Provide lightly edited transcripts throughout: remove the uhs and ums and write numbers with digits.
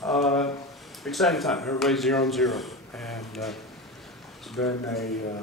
Exciting time. Everybody's 0-0, and it's been a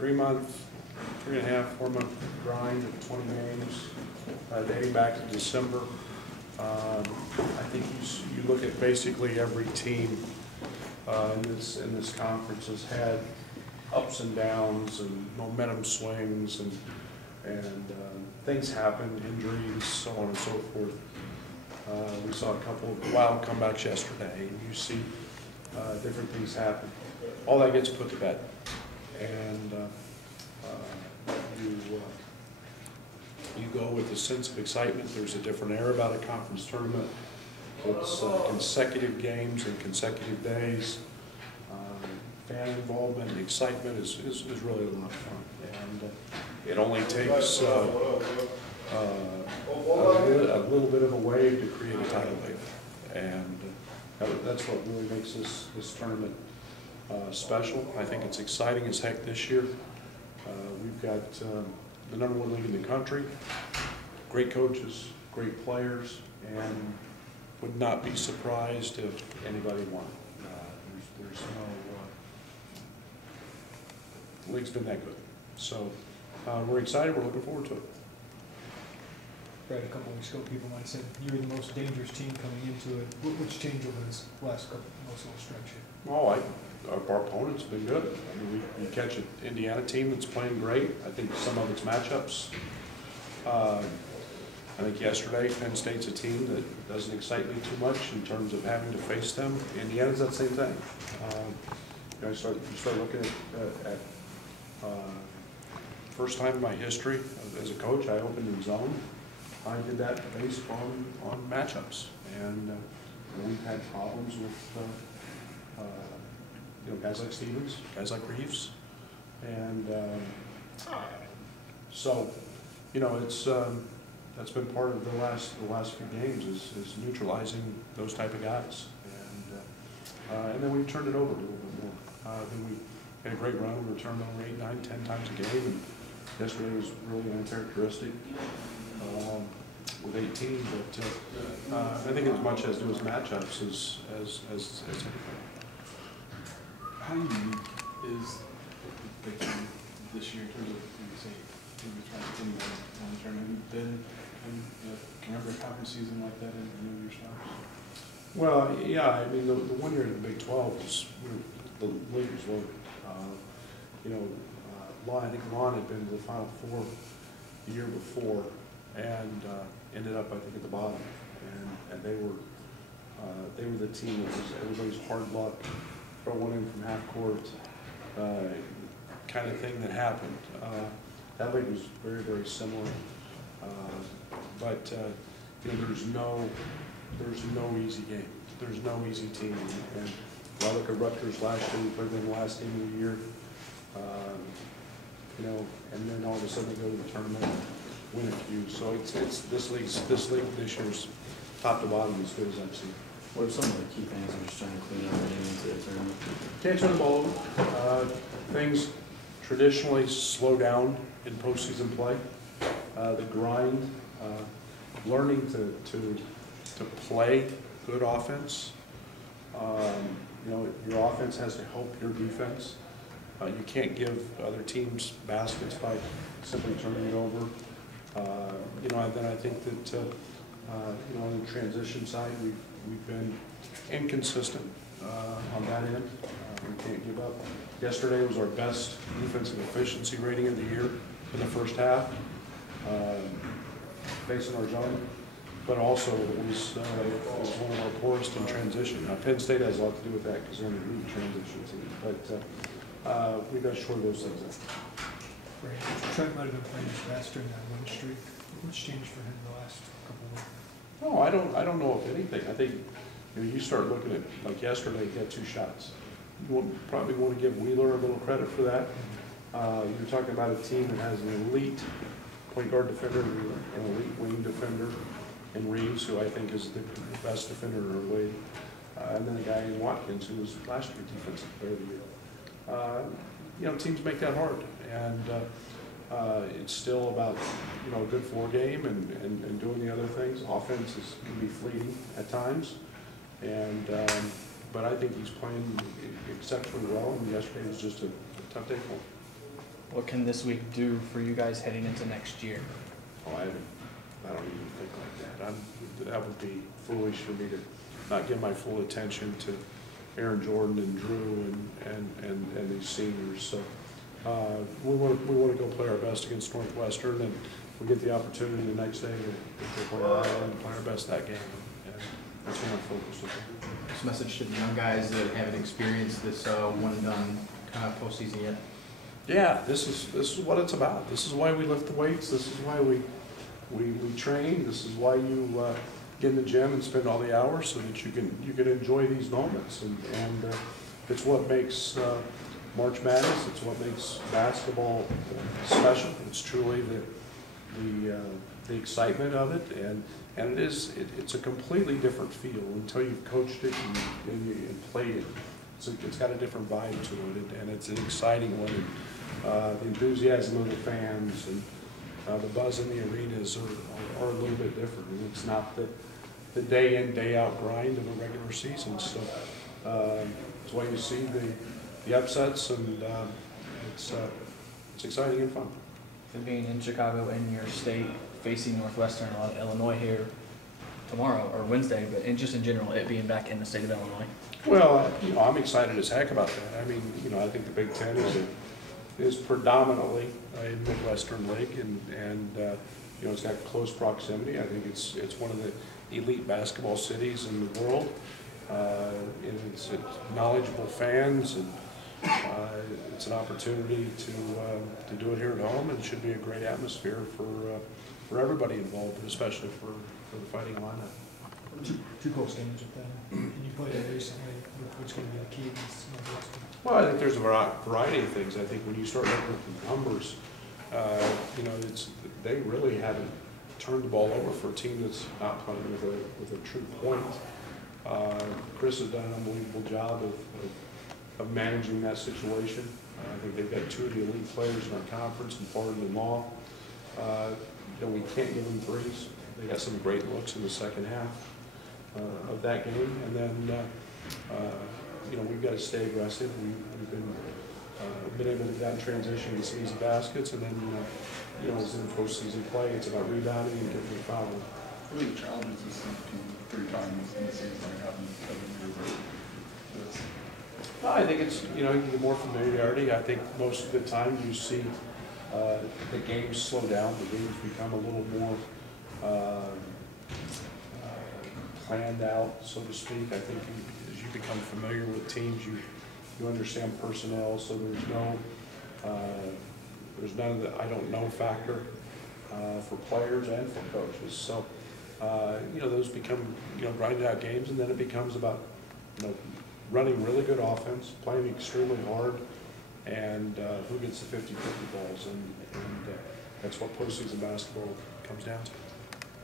3-month, 3.5, 4-month grind of 20 games, dating back to December. I think you look at basically every team in this conference has had ups and downs and momentum swings and things happen, injuries, so on and so forth. We saw a couple of wild comebacks yesterday, and you see different things happen. All that gets put to bed, and you go with a sense of excitement. There's a different air about a conference tournament. It's consecutive games and consecutive days. Fan involvement and excitement is really a lot of fun, and it only takes a little bit of a wave to create a tidal wave, and that's what really makes this tournament special. I think it's exciting as heck this year. We've got the #1 league in the country, great coaches, great players, and would not be surprised if anybody won. There's no the league's been that good, so we're excited. We're looking forward to it. Right, a couple of weeks ago, people might have said you were the most dangerous team coming into it. What's changed over this last couple little stretch here? Well, our opponent's been good. I mean, you catch an Indiana team that's playing great. I think some of its matchups. I think yesterday Penn State's a team that doesn't excite me too much in terms of having to face them. Indiana's that same thing. You start looking at first time in my history as a coach, I opened in zone. I did that based on matchups, and we've had problems with guys like Stevens, guys like Reeves, and so it's that's been part of the last few games is neutralizing those type of guys, and then we turned it over a little bit more. Then we had a great run. We were turned over 8, 9, 10 times a game, and yesterday was really uncharacteristic with 18. But I think as much as to do with matchups as anything. How unique is the game this year in terms of, say, maybe trying to continue on the tournament? Have you been in, can you remember a conference season like that in any of your stops? Well, yeah, I mean, the 1 year in the Big 12 was, the league was loaded. I think Lon had been to the Final Four the year before and ended up, I think, at the bottom. And they were the team that was everybody's hard luck, throw one in from half court, kind of thing that happened. That league was very, very similar. But there's no easy game. There's no easy team. And when I look at Rutgers last year, we played them the last game of the year. And then all of a sudden they go to the tournament and win a few. So it's this league this year's top to bottom as good as I've seen. What are some of the key things I'm just trying to clean up getting into the tournament? Can't turn the ball over. Things traditionally slow down in postseason play. The grind, learning to play good offense. Your offense has to help your defense. You can't give other teams baskets by simply turning it over. And then I think that on the transition side, we've been inconsistent on that end. We can't give up. Yesterday was our best defensive efficiency rating of the year in the first half, facing our zone. But also it was one of our poorest in transition. Now Penn State has a lot to do with that because they're in the league transition team. But we got to shore those things out. Right. Trent might have been playing his best during that win streak. What's changed for him the last couple of weeks? No, I don't know if anything. I think you start looking at, like yesterday, he had 2 shots. You probably want to give Wheeler a little credit for that. You're talking about a team that has an elite point guard defender, an elite wing defender, and Reeves, who I think is the best defender in our league, and then a guy in Watkins, who was last year's defensive player of the year. Teams make that hard, and it's still about a good floor game and doing the other things. things. Offense can be fleeting at times, and but I think he's playing exceptionally well, and yesterday was just a tough day for him. What can this week do for you guys heading into next year? Oh, I don't even think like that. That would be foolish for me to not give my full attention to Aaron Jordan and Drew and these seniors. So we want to go play our best against Northwestern, and we get the opportunity the next day to play our best that game. And that's what I'm focused on. This message to the young guys that haven't experienced this one and done kind of postseason yet. Yeah, this is what it's about. This is why we lift the weights. This is why we train. This is why you get in the gym and spend all the hours so that you can enjoy these moments. And it's what makes March Madness. It's what makes basketball special. It's truly the excitement of it, and it's a completely different feel until you've coached it and played it. It's got a different vibe to it, and it's an exciting one. The enthusiasm of the fans and the buzz in the arenas are a little bit different. And it's not the day in, day out grind of a regular season. So that's why you see the upsets, and it's exciting and fun. And being in Chicago and your state, facing Northwestern and Illinois here tomorrow or Wednesday, but just in general, it being back in the state of Illinois. Well, I'm excited as heck about that. I mean, I think the Big Ten is predominantly a Midwestern league, and it's got close proximity. I think it's one of the elite basketball cities in the world, and it's knowledgeable fans, and it's an opportunity to do it here at home, and it should be a great atmosphere for everybody involved, but especially for the Fighting Illini. Two close games with them, and you played it recently. What's going to be the key against Northwestern? Well, I think there's a variety of things. I think when you start looking at the numbers, they really haven't turned the ball over for a team that's not playing with a true point. Chris has done an unbelievable job of managing that situation. I think they've got two of the elite players in our conference, and Barton and Law. We can't give them threes. They got some great looks in the second half of that game, and then we've got to stay aggressive. We've been able to get out in transition with some easy baskets, and then as in postseason play, it's about rebounding and getting the foul. What are the challenges this team 3 times in the season like having this? Well, I think it's you get more familiarity. I think most of the time you see the games slow down. The games become a little more planned out, so to speak. I think as you become familiar with teams, you understand personnel, so there's none of the I don't know factor for players and for coaches. So those become grinded out games, and then it becomes about running really good offense, playing extremely hard, and who gets the 50-50 balls, and that's what postseason basketball comes down to.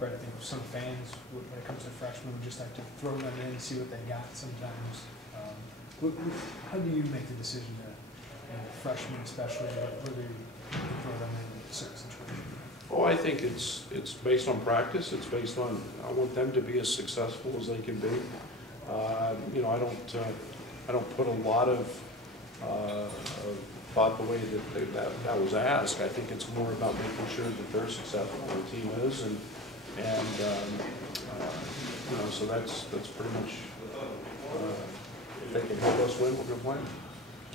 Right, I think some fans, when it comes to freshmen, would just like to throw them in and see what they got sometimes. How do you make the decision to, freshmen especially, whether you throw them in a certain situation? Oh, I think it's based on practice. It's based on I want them to be as successful as they can be. I don't put a lot of thought the way that was asked. I think it's more about making sure that they're successful, the team is, and so that's pretty much. If they can help us win, we're going to play them.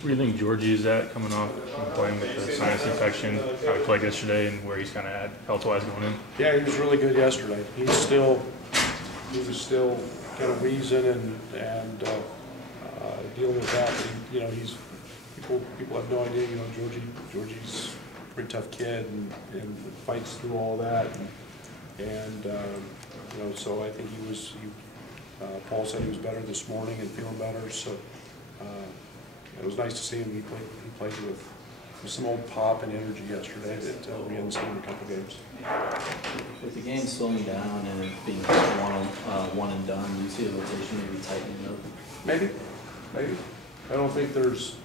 Where do you think Georgie's at coming off from playing with the sinus infection? How he played yesterday and where he's kind of at health-wise going in? Yeah, he was really good yesterday. He was still kind of wheezing and dealing with that. And, he's people have no idea. Georgie's a pretty tough kid and fights through all that. And so I think Paul said he was better this morning and feeling better. So it was nice to see him. He played with some old pop and energy yesterday that we hadn't seen in a couple games. With the game slowing down and it being one and done, do you see the rotation maybe tightening up? Maybe. I don't think there's.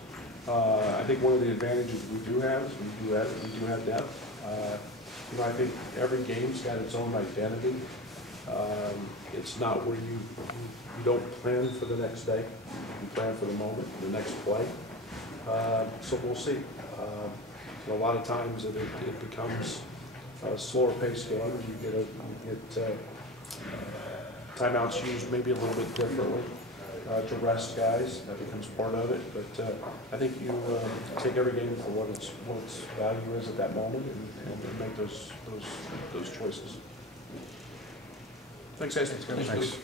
I think one of the advantages we do have is we do have depth. I think every game's got its own identity. It's not where you don't plan for the next day, you plan for the moment, the next play. So we'll see. A lot of times it becomes a slower paced game. You get timeouts used maybe a little bit differently to rest guys. That becomes part of it. But I think you take every game for what its value is at that moment and make those choices. Thanks, guys. Thanks.